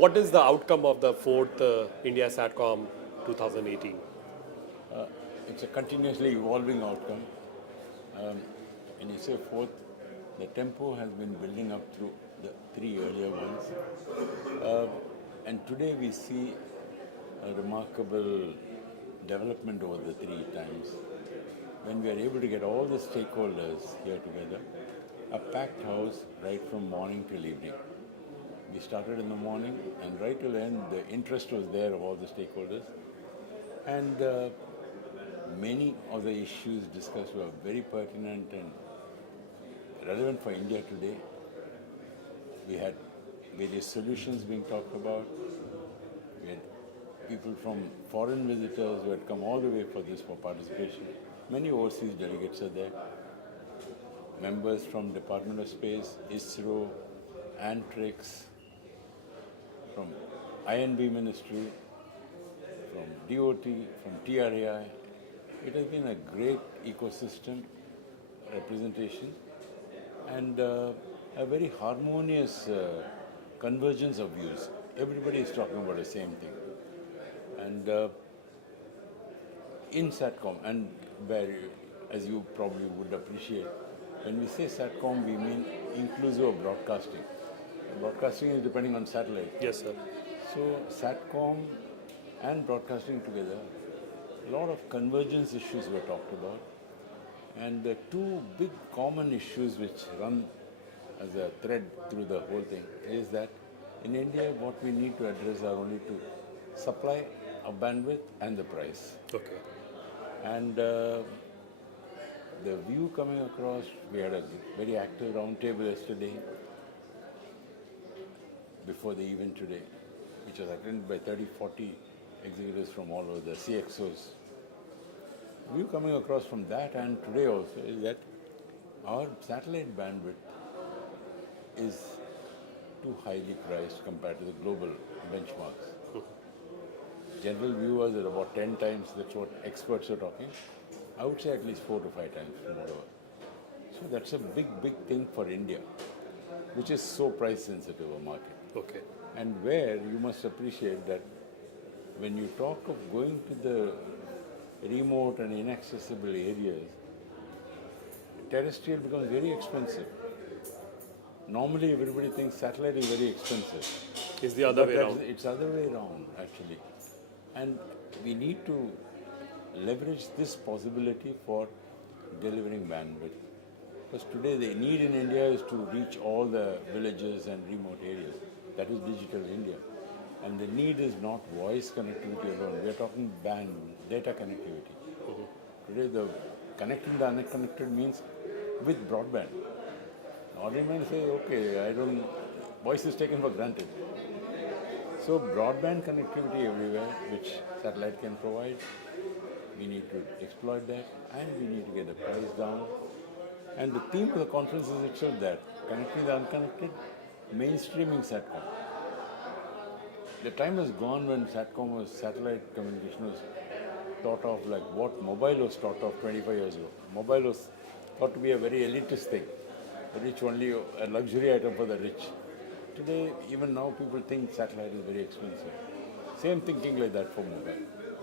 what is the outcome of the fourth India Satcom 2018? It's a continuously evolving outcome. When you say fourth, the tempo has been building up through the three earlier ones. And today we see a remarkable development over the three times when we are able to get all the stakeholders here together, a packed house right from morning till evening. We started in the morning and right till the end the interest was there of all the stakeholders, and many of the issues discussed were very pertinent and relevant for India today. We had various solutions being talked about. We had people from foreign visitors who had come all the way for this for participation. Many overseas delegates are there. Members from Department of Space, ISRO, Antrix, from INB Ministry, from DOT, from TRAI. It has been a great ecosystem representation and a very harmonious convergence of views. Everybody is talking about the same thing. And in Satcom, and where, as you probably would appreciate, when we say Satcom, we mean inclusive of broadcasting. Broadcasting is depending on satellite. Yes, sir. So Satcom and broadcasting together, a lot of convergence issues were talked about. And the two big common issues which run as a thread through the whole thing is that in India what we need to address are only two: supply of bandwidth and the price. Okay. And the view coming across, we had a very active roundtable yesterday before the event today, which was attended by 30-40 executives from all over the CXOs. View coming across from that and today also is that our satellite bandwidth is too highly priced compared to the global benchmarks. General view was at about 10 times, that's what experts are talking. I would say at least 4 to 5 times from whatever. So that's a big, big thing for India, which is so price sensitive a market. Okay. And where you must appreciate that when you talk of going to the remote and inaccessible areas, terrestrial becomes very expensive. Normally everybody thinks satellite is very expensive. It's the other way around. It's the other way around actually. And we need to leverage this possibility for delivering bandwidth. Because today the need in India is to reach all the villages and remote areas. That is digital India. And the need is not voice connectivity alone. We are talking data connectivity. Today the connecting the unconnected means with broadband. Ordinary say, okay, voice is taken for granted. So broadband connectivity everywhere, which satellite can provide, we need to exploit that and we need to get the price down. And the theme of the conference is itself that, connecting the unconnected, mainstreaming Satcom. The time has gone when satellite communication was thought of like what mobile was thought of 25 years ago. Mobile was thought to be a very elitist thing, the rich only, a luxury item for the rich. Today, even now, people think satellite is very expensive. Same thinking like that for mobile.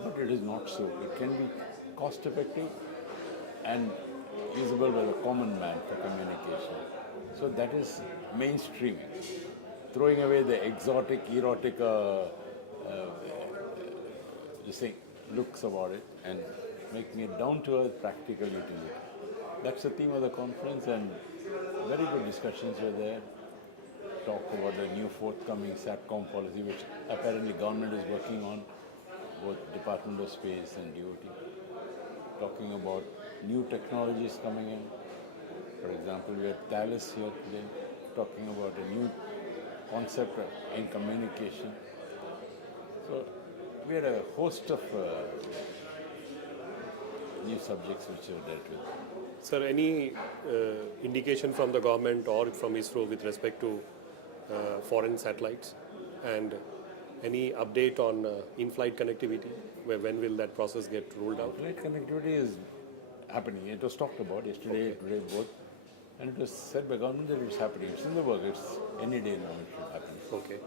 But it is not so. It can be cost effective and usable by the common man for communication. So that is mainstream. Throwing away the exotic, erotic looks about it and making it down to earth practical utility. That's the theme of the conference, and very good discussions were there. Talk about the new forthcoming Satcom policy, which apparently government is working on, both Department of Space and DOT. Talking about new technologies coming in. For example, we had Thales here today talking about a new concept in communication. So we had a host of new subjects which were dealt with. Sir, any indication from the government or from ISRO with respect to foreign satellites, and any update on in-flight connectivity? When will that process get rolled out? In-flight connectivity is happening. It was talked about yesterday, today both, and it was said by government that it's happening. It's in the work. It's any day now it should happen. Okay.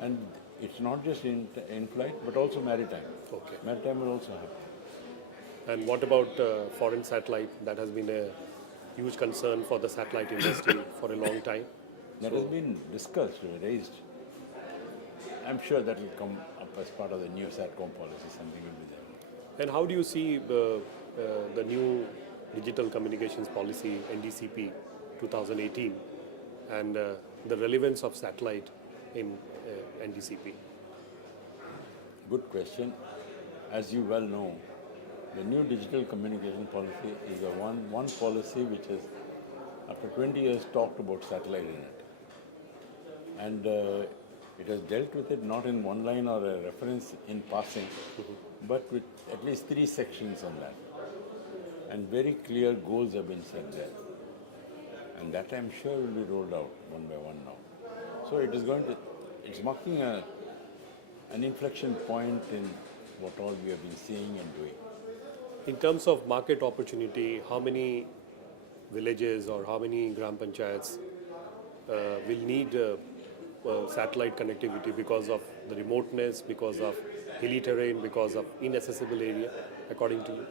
And it's not just in flight, but also maritime. Okay. Maritime will also happen. And what about foreign satellite? That has been a huge concern for the satellite industry for a long time. That has been discussed, raised. I'm sure that will come up as part of the new Satcom policy. Something will be there. And how do you see the new digital communications policy, NDCP 2018, and the relevance of satellite in NDCP? Good question. As you well know, the new digital communication policy is the one policy which has, after 20 years, talked about satellite in it. And it has dealt with it not in one line or a reference in passing, but with at least 3 sections on that. And very clear goals have been set there. And that I'm sure will be rolled out one by one now. So it is it's marking an inflection point in what all we have been seeing and doing. In terms of market opportunity, how many villages or how many gram panchayats will need satellite connectivity because of the remoteness, because of hilly terrain, because of inaccessible area, according to you?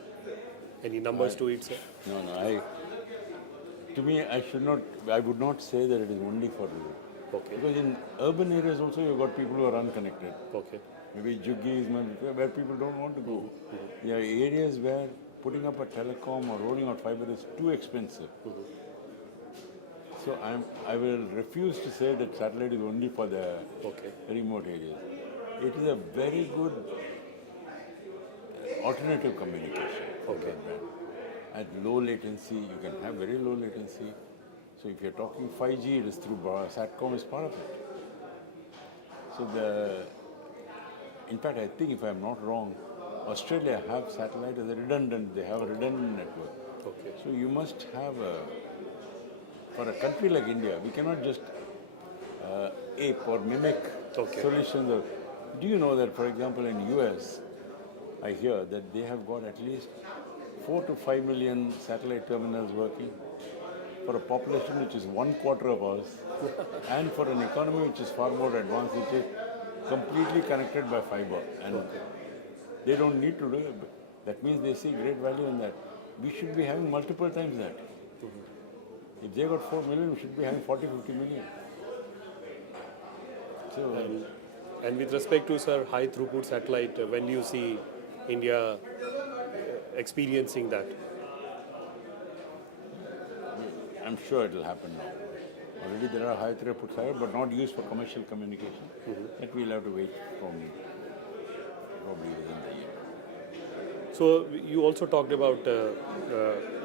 Any numbers to it, sir? No. To me, I would not say that it is only for rural. Okay. Because in urban areas also you've got people who are unconnected. Okay. Maybe Juggis, where people don't want to go. There are areas where putting up a telecom or rolling out fiber is too expensive. So I will refuse to say that satellite is only for the remote areas. It is a very good alternative communication for broadband. At low latency, you can have very low latency. So if you're talking 5G, it is through Satcom is part of it. So in fact, I think if I'm not wrong, Australia have satellite as a redundant. They have a redundant network. Okay. So you must have for a country like India, we cannot just ape or mimic solutions. Do you know that, for example, in US, I hear that they have got at least 4 to 5 million satellite terminals working for a population which is 1/4 of ours, and for an economy which is far more advanced, which is completely connected by fiber. And they don't need to do it. That means they see great value in that. We should be having multiple times that. If they got 4 million, we should be having 40, 50 million. So, and with respect to, sir, high throughput satellite, when do you see India experiencing that? I'm sure it will happen now. Already there are high throughput satellites, but not used for commercial communication. That we'll have to wait from probably within the year. So you also talked about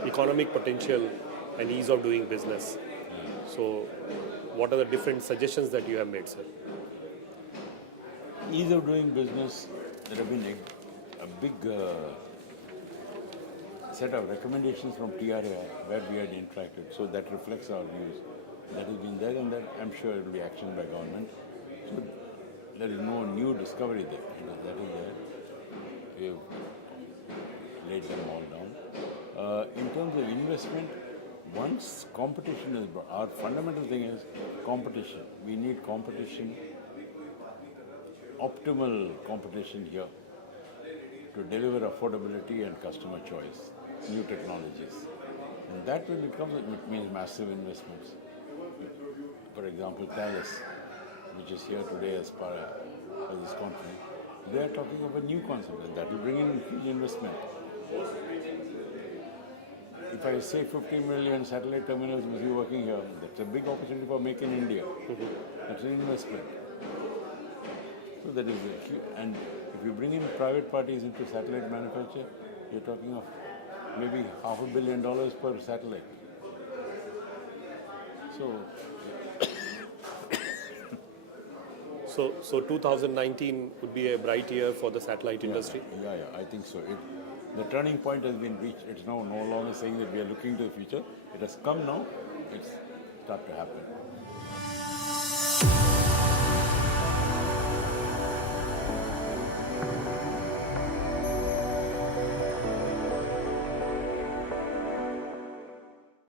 economic potential and ease of doing business. So what are the different suggestions that you have made, sir? Ease of doing business, there have been a big set of recommendations from TRI where we had interacted. So that reflects our views. That has been there, and that I'm sure it will be actioned by government. So there is no new discovery there. That is there. We have laid them all down. In terms of investment, once competition is brought, our fundamental thing is competition. We need competition, optimal competition here to deliver affordability and customer choice, new technologies. And that will become, it means massive investments. For example, Thales, which is here today as part of this conference, they are talking of a new concept, and that will bring in huge investment. If I say 50 million satellite terminals will be working here, that's a big opportunity for Make in India. That's an investment. So that is a huge, and if you bring in private parties into satellite manufacture, you're talking of maybe $500 million per satellite. So 2019 would be a bright year for the satellite industry? Yeah, I think so. The turning point has been reached. It's now no longer saying that we are looking to the future. It has come now. It's start to happen.